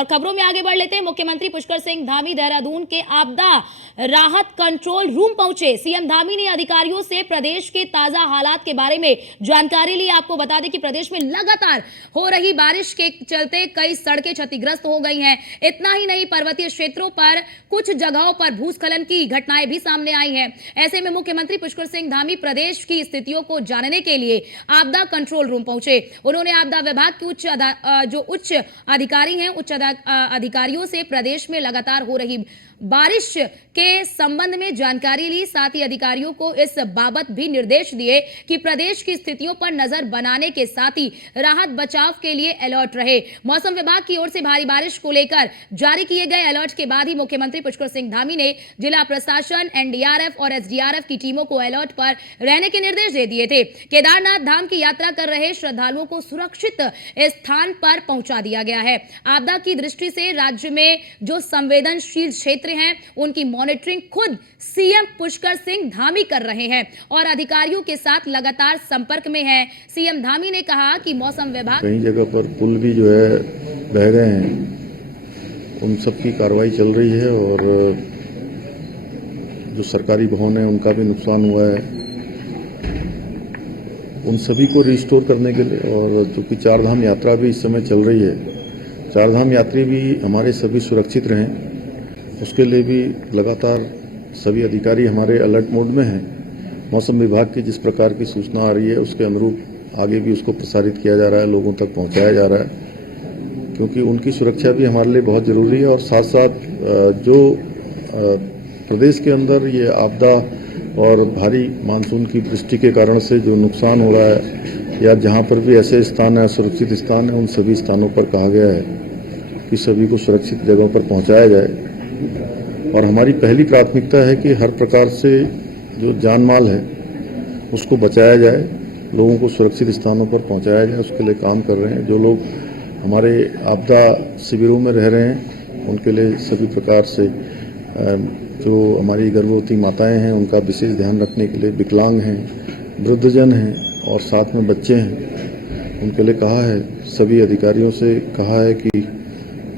और खबरों में आगे बढ़ लेते हैं। मुख्यमंत्री पुष्कर सिंह धामी देहरादून के आपदा राहत कंट्रोल रूम पहुंचे। सीएम धामी ने अधिकारियों से प्रदेश के ताजा हालात के बारे में जानकारी ली। आपको बता दें कि प्रदेश में लगातार हो रही बारिश के चलते कई सड़कें क्षतिग्रस्त हो गई हैं। इतना ही नहीं, पर्वतीय क्षेत्रों पर कुछ जगहों पर भूस्खलन की घटनाएं भी सामने आई हैं। ऐसे में मुख्यमंत्री पुष्कर सिंह धामी प्रदेश की स्थितियों को जानने के लिए आपदा कंट्रोल रूम पहुंचे। उन्होंने आपदा विभाग के उच्च अधिकारी हैं, उच्च अधिकारियों से प्रदेश में लगातार हो रही बारिश के संबंध में जानकारी ली। साथ ही अधिकारियों को इस बाबत भी निर्देश दिए कि प्रदेश की स्थितियों पर नजर बनाने के साथ ही राहत बचाव के लिए अलर्ट रहे। मौसम विभाग की ओर से भारी बारिश को लेकर जारी किए गए अलर्ट के बाद ही मुख्यमंत्री पुष्कर सिंह धामी ने जिला प्रशासन, एनडीआरएफ और एसडीआरएफ की टीमों को अलर्ट पर रहने के निर्देश दे दिए थे। केदारनाथ धाम की यात्रा कर रहे श्रद्धालुओं को सुरक्षित स्थान पर पहुंचा दिया गया है। आपदा की दृष्टि से राज्य में जो संवेदनशील क्षेत्र हैं उनकी मॉनिटरिंग खुद सीएम पुष्कर सिंह धामी कर रहे हैं और अधिकारियों के साथ लगातार संपर्क में हैं। सीएम धामी ने कहा कि मौसम विभाग कई जगह पर पुल भी जो है बह गए हैं, उन सब की कार्रवाई चल रही है और जो सरकारी भवन है उनका भी नुकसान हुआ है, उन सभी को रिस्टोर करने के लिए। और चूँकि चारधाम यात्रा भी इस समय चल रही है, चारधाम यात्री भी हमारे सभी सुरक्षित रहें, उसके लिए भी लगातार सभी अधिकारी हमारे अलर्ट मोड में हैं। मौसम विभाग की जिस प्रकार की सूचना आ रही है उसके अनुरूप आगे भी उसको प्रसारित किया जा रहा है, लोगों तक पहुंचाया जा रहा है, क्योंकि उनकी सुरक्षा भी हमारे लिए बहुत ज़रूरी है। और साथ साथ जो प्रदेश के अंदर ये आपदा और भारी मानसून की वृष्टि के कारण से जो नुकसान हो रहा है, या जहाँ पर भी ऐसे स्थान है, सुरक्षित स्थान है, उन सभी स्थानों पर कहा गया है कि सभी को सुरक्षित जगहों पर पहुँचाया जाए। और हमारी पहली प्राथमिकता है कि हर प्रकार से जो जान माल है उसको बचाया जाए, लोगों को सुरक्षित स्थानों पर पहुंचाया जाए, उसके लिए काम कर रहे हैं। जो लोग हमारे आपदा शिविरों में रह रहे हैं उनके लिए सभी प्रकार से जो हमारी गर्भवती माताएं हैं उनका विशेष ध्यान रखने के लिए, विकलांग हैं, वृद्धजन हैं और साथ में बच्चे हैं, उनके लिए कहा है, सभी अधिकारियों से कहा है कि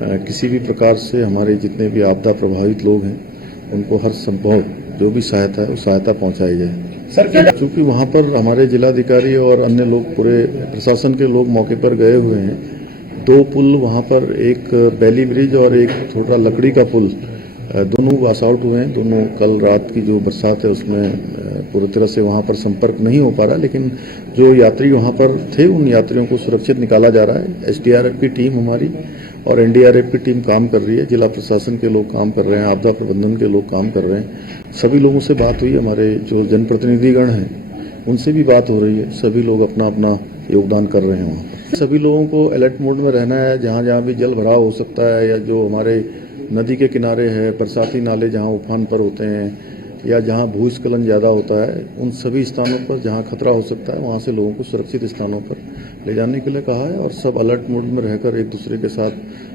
किसी भी प्रकार से हमारे जितने भी आपदा प्रभावित लोग हैं उनको हर संभव जो भी सहायता है वो सहायता पहुंचाई जाए। सर, चूँकि वहाँ पर हमारे जिलाधिकारी और अन्य लोग, पूरे प्रशासन के लोग मौके पर गए हुए हैं, 2 पुल वहाँ पर, एक बैली ब्रिज और एक छोटा लकड़ी का पुल, दोनों वॉश आउट हुए हैं। दोनों कल रात की जो बरसात है उसमें पूरी तरह से वहाँ पर संपर्क नहीं हो पा रहा, लेकिन जो यात्री वहाँ पर थे उन यात्रियों को सुरक्षित निकाला जा रहा है। एसडीआरएफ की टीम हमारी और एनडीआरएफ की टीम काम कर रही है, जिला प्रशासन के लोग काम कर रहे हैं, आपदा प्रबंधन के लोग काम कर रहे हैं। सभी लोगों से बात हुई, हमारे जो जनप्रतिनिधिगण हैं उनसे भी बात हो रही है, सभी लोग अपना अपना योगदान कर रहे हैं। वहाँ पर सभी लोगों को अलर्ट मोड में रहना है। जहाँ जहाँ भी जल भराव हो सकता है, या जो हमारे नदी के किनारे है, बरसाती नाले जहाँ उफान पर होते हैं, या जहाँ भूस्खलन ज़्यादा होता है, उन सभी स्थानों पर जहाँ खतरा हो सकता है वहाँ से लोगों को सुरक्षित स्थानों पर ले जाने के लिए कहा है। और सब अलर्ट मोड में रहकर एक दूसरे के साथ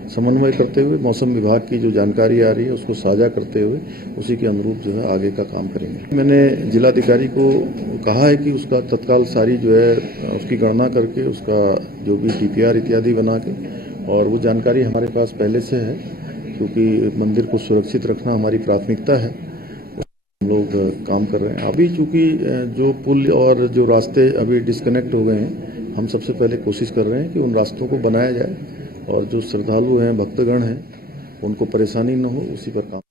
समन्वय करते हुए, मौसम विभाग की जो जानकारी आ रही है उसको साझा करते हुए उसी के अनुरूप जो है आगे का काम करेंगे। मैंने जिलाधिकारी को कहा है कि उसका तत्काल सारी जो है उसकी गणना करके, उसका जो भी डीपीआर इत्यादि बना के, और वो जानकारी हमारे पास पहले से है, क्योंकि मंदिर को सुरक्षित रखना हमारी प्राथमिकता है, हम लोग काम कर रहे हैं। अभी चूँकि जो पुल और जो रास्ते अभी डिस्कनेक्ट हो गए हैं, हम सबसे पहले कोशिश कर रहे हैं कि उन रास्तों को बनाया जाए और जो श्रद्धालु हैं, भक्तगण हैं, उनको परेशानी न हो, उसी पर काम।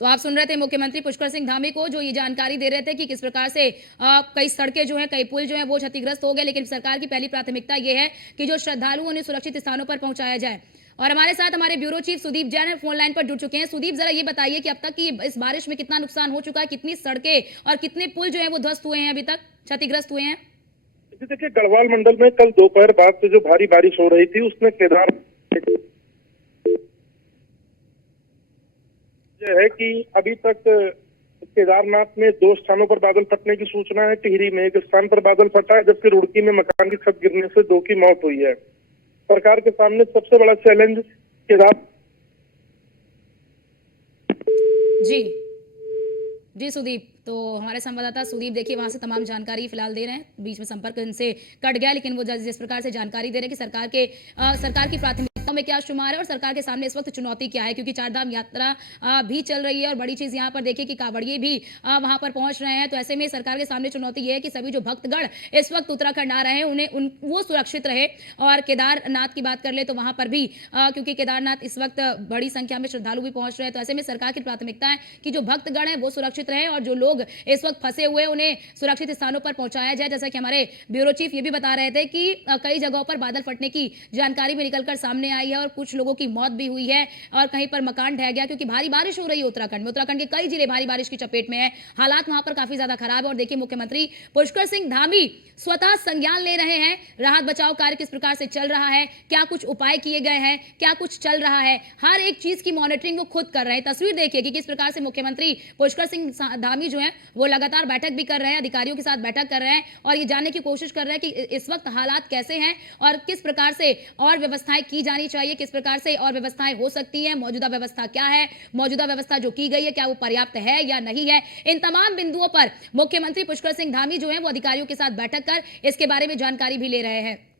तो आप सुन रहे थे मुख्यमंत्री पुष्कर सिंह धामी को, जो ये जानकारी दे रहे थे कि किस प्रकार से कई सड़कें जो हैं, कई पुल जो हैं वो क्षतिग्रस्त हो गए, लेकिन सरकार की पहली प्राथमिकता ये है कि जो श्रद्धालु उन्हें सुरक्षित स्थानों पर पहुंचाया जाए। और हमारे साथ हमारे bureau chief Sudeep Jain phone line पर जुड़ चुके हैं। सुदीप, जरा ये बताइए कि अब तक की इस बारिश में कितना नुकसान हो चुका है, कितनी सड़कें और कितने पुल जो है वो ध्वस्त हुए हैं, अभी तक क्षतिग्रस्त हुए हैं? देखिए, गढ़वाल मंडल में कल दोपहर बाद से जो भारी बारिश हो रही थी उसमें है कि अभी तक केदारनाथ में 2 स्थानों पर बादल फटने की सूचना है। टिहरी में एक स्थान पर बादल फटा है, जबकि रुड़की में मकान की छत गिरने से 2 की मौत हुई है। सरकार के सामने सबसे बड़ा चैलेंज जी सुदीप। तो हमारे संवाददाता सुदीप देखिए वहां से तमाम जानकारी फिलहाल दे रहे हैं, बीच में संपर्क इनसे कट गया, लेकिन वो जिस प्रकार से जानकारी दे रहे हैं कि सरकार की प्राथमिकताओं में क्या शुमार है और सरकार के सामने इस वक्त चुनौती क्या है, क्योंकि चारधाम यात्रा भी चल रही है और बड़ी चीज यहाँ पर देखिए कि कांवड़िए भी वहां पर पहुंच रहे हैं। तो ऐसे में सरकार के सामने चुनौती ये है कि सभी जो भक्तगण इस वक्त उत्तराखंड आ रहे हैं उन्हें वो सुरक्षित रहे। और केदारनाथ की बात कर ले तो वहां पर भी क्योंकि केदारनाथ इस वक्त बड़ी संख्या में श्रद्धालु भी पहुंच रहे हैं, तो ऐसे में सरकार की प्राथमिकता है कि जो भक्तगण हैं वो सुरक्षित रहे और जो लोग इस वक्त फंसे हुए उन्हें सुरक्षित स्थानों पर पहुंचाया जाए। जैसा कि हमारे ब्यूरो चीफ ये भी बता रहे थे कि कई जगहों पर बादल फटने की जानकारी भी निकलकर सामने आई है और कुछ लोगों की मौत भी हुई है और कहीं पर मकान ढह गया, क्योंकि भारी बारिश हो रही है उत्तराखंड में। उत्तराखंड के कई जिले भारी बारिश की चपेट में है, हालात वहां पर काफी ज्यादा खराब है। और देखिए मुख्यमंत्री पुष्कर सिंह धामी स्वतः संज्ञान ले रहे हैं, राहत बचाव कार्य किस प्रकार से चल रहा है, क्या कुछ उपाय किए गए हैं, क्या कुछ चल रहा है, हर एक चीज की मॉनिटरिंग वो खुद कर रहे हैं। तस्वीर देखिए कि किस प्रकार से मुख्यमंत्री पुष्कर सिंह धामी जो है वो लगातार बैठक भी कर रहे हैं, अधिकारियों के साथ बैठक कर रहे हैं और ये जानने की कोशिश कर रहे हैं कि इस वक्त हालात कैसे हैं और किस प्रकार से और व्यवस्थाएं की जानी चाहिए, किस प्रकार से और व्यवस्थाएं हो सकती हैं, मौजूदा व्यवस्था क्या है, मौजूदा व्यवस्था जो की गई है क्या वो पर्याप्त है या नहीं है। इन तमाम बिंदुओं पर मुख्यमंत्री पुष्कर सिंह धामी जो है वो अधिकारियों के साथ बैठक कर इसके बारे में जानकारी भी ले रहे हैं।